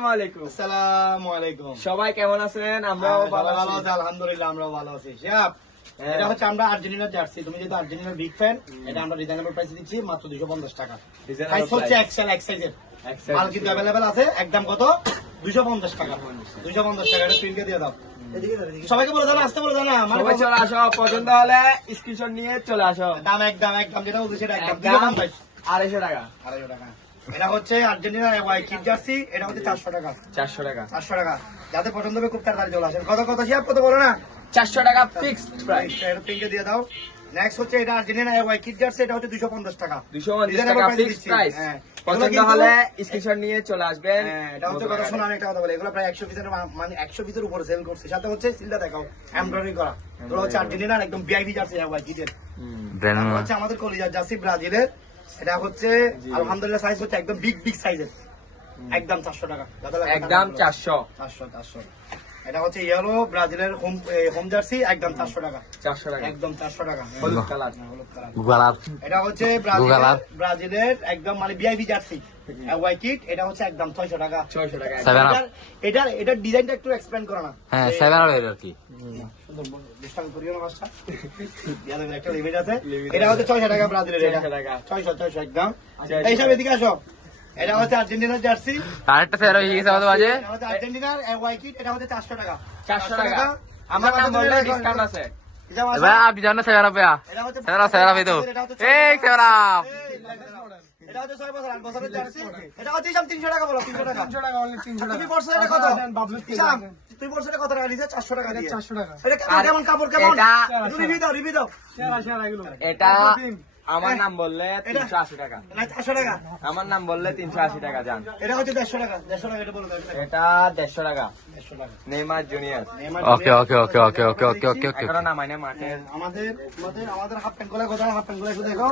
আসসালামু আলাইকুম। আসসালামু আলাইকুম। সবাই কেমন আছেন? আমরাও ভালো ভালো আছি। আছি, আলহামদুলিল্লাহ আমরাও ভালো আছি। শিহাব, এটা হচ্ছে আমরা আর্জেন্টিনার জার্সি। তুমি যেহেতু আর্জেন্টিনার বিগ ফ্যান, এটা আমরা রিজনেবল প্রাইসে দিচ্ছি মাত্র 250 টাকা। Reasonable সাইজ হচ্ছে price। এক্সেল এক সাইজের। Excel মাল কিন্তু अवेलेबल আছে। একদম কত? 250 টাকা। 250 টাকা। এটা প্রিন্টে দিয়ে দাও। সবাইকে বলে দাও না, আসতে বলে দাও না। সবাই চলে আসো, পছন্দ হলে স্ক্রিনশট নিয়ে চলে আসো। দাম একদম যেটা বলছি সেটা একদম একদম 250। 250 টাকা। 250 টাকা। এটা হচ্ছে আর্জেন্টিনার ওয়াই কিড জার্সি। এটা হচ্ছে 400 টাকা। 400 টাকা। 400 টাকা। যাদের পছন্দ হবে খুব তাড়াতাড়ি চলে আসেন। কত শিহাব, কত বলো না? 400 টাকা ফিক্সড প্রাইস। এটা প্রিন্টে দিয়ে দাও। নেক্সট হচ্ছে এটা আর্জেন্টিনা ওয়াই কিড জার্সি। এটা হচ্ছে 250 টাকা। 250 টাকা ফিক্সড প্রাইস। পছন্দ হলে স্ক্রিনশট নিয়ে চলে আসবেন। এটা হচ্ছে কথা শোনা, একটা কথা বলে, এগুলো প্রায় 100 পিসের মানে 100 পিসের উপরে সেল করছে। সাথে হচ্ছে সিলটা দেখাও, এমব্রয়ডারি করা। এগুলো হচ্ছে আর্জেন্টিনার একদম ভিআইপি জার্সি ওয়াই কিডের। হচ্ছে আমাদের কলিজার জার্সি ব্রাজিলের। এটা হচ্ছে আলহামদুলিল্লাহ সাইজ হচ্ছে একদম বিগ সাইজের। একদম 400 টাকা। একদম 400। 400। এটা হচ্ছে ইয়েলো ব্রাজিলের হোম জার্সি। একদম 400 টাকা। 400 টাকা। একদম 400 টাকা। হলুদ কালার। এটা হচ্ছে ব্রাজিলের একদম মানে ভিআইপি জার্সি ওয়াই কিট। এটা হচ্ছে একদম 600 টাকা। 600 টাকা। এটার ডিজাইনটা একটু এক্সপ্লেন করো না। হ্যাঁ 7 আর আর কি সুন্দর ডিসকাউন্ট করিও না বাসটা। ইয়াদের একটা লিমিট আছে। এটা হচ্ছে 600 টাকা ব্রাজিলের। এটা 600 টাকা। 600 একদম। এই সব এদিকে আসো। এটা হচ্ছে আর্জেন্টিনার জার্সি। আরেকটা ফের হয়ে গেছে কত বাজে? এটা হচ্ছে আর্জেন্টিনার ওয়াই কিট। এটা হচ্ছে 400 টাকা। 400 টাকা। আমার নাম বললে ডিসকাউন্ট আছে। এবার আপনি জানেন 7 আর পেয়া এটা হচ্ছে 7 আর পেতো এই 7 আর এটা হচ্ছে 6 বছর 8 বছরের জার্সি। এটা হচ্ছে 300 টাকা বলো। 300 টাকা। 300 টাকা অনলি 300 টাকা। তুমি পড়ছো এটা কত? হিসাব, তুই পড়ছো এটা কত টাকা নিছে? 400 টাকা দিয়ে। 400 টাকা। এটা কেমন কাপড় কেমন? রিভিউ দাও। শেয়ার এগুলো। এটা আমার নাম বললে 380 টাকা। না 400 টাকা। আমার নাম বললে 380 টাকা জান। এটা হচ্ছে 150 টাকা। 150 টাকা এটা বলো দাও। এটা 150 টাকা। 150 টাকা। Neymar junior. ওকে ওকে ওকে ওকে ওকে ওকে ওকে ওকে এখনো নামাই না মাঠে। আমাদের হাফ প্যান্ট গুলো কোথায়? হাফ প্যান্ট গুলো একটু দেখো।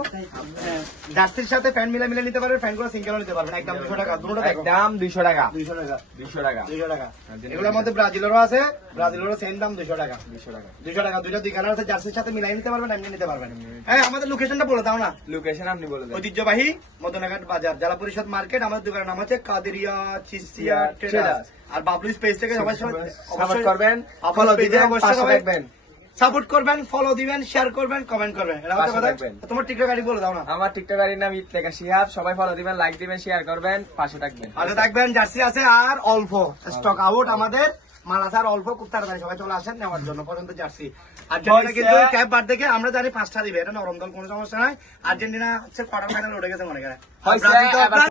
জার্সির সাথে প্যান্ট মিলে নিতে পারবে, প্যান্ট গুলো সিঙ্গেলও নিতে পারবেন। একদম 200 টাকা। দুটো দেখো। একদম 200 টাকা। 200 টাকা। 200 টাকা। 200 টাকা। এগুলোর মধ্যে ব্রাজিলেরও আছে। ব্রাজিলেরও সেম দাম 200 টাকা। 200 টাকা। 200 টাকা। দুইটা দুই কালার আছে। জার্সির সাথে মিলাই নিতে পারবেন, এমনি নিতে পারবেন। হ্যাঁ, আমাদের লোকেশনটা বলে দাও না। লোকেশন আপনি বলে দেন। ঐতিহ্যবাহী মদনাঘাট বাজার, জেলা পরিষদ মার্কেট। আমাদের দোকানের নাম হচ্ছে কাদেরিয়া চিস্তিয়া ট্রেডার্স। আর বাবলু স্পেস থেকে সবাই সাপোর্ট করবেন, ফলো দিবেন, পাশে থাকবেন। সাপোর্ট করবেন, ফলো দিবেন, শেয়ার করবেন, কমেন্ট করবেন। এটা হচ্ছে কথা। তোমার টিকটক আইডি বলে দাও না। আমার টিকটক আইডির নাম ইফতেখার শিহাব। সবাই ফলো দিবেন, লাইক দিবেন, শেয়ার করবেন, পাশে থাকবেন। পাশে থাকবেন। জার্সি আছে আর অল্প স্টক আউট। আমাদের মাল আছে আর অল্প। খুব তাড়াতাড়ি সবাই চলে আসেন নেওয়ার জন্য পর্যন্ত জার্সি। আর্জেন্টিনা কিন্তু ক্যাপ বার দেখে আমরা জানি 5টা দিবে। এটা নরম দল, কোনো সমস্যা নাই। আর্জেন্টিনা হচ্ছে কোয়ার্টার ফাইনাল উঠে গেছে মনে করে।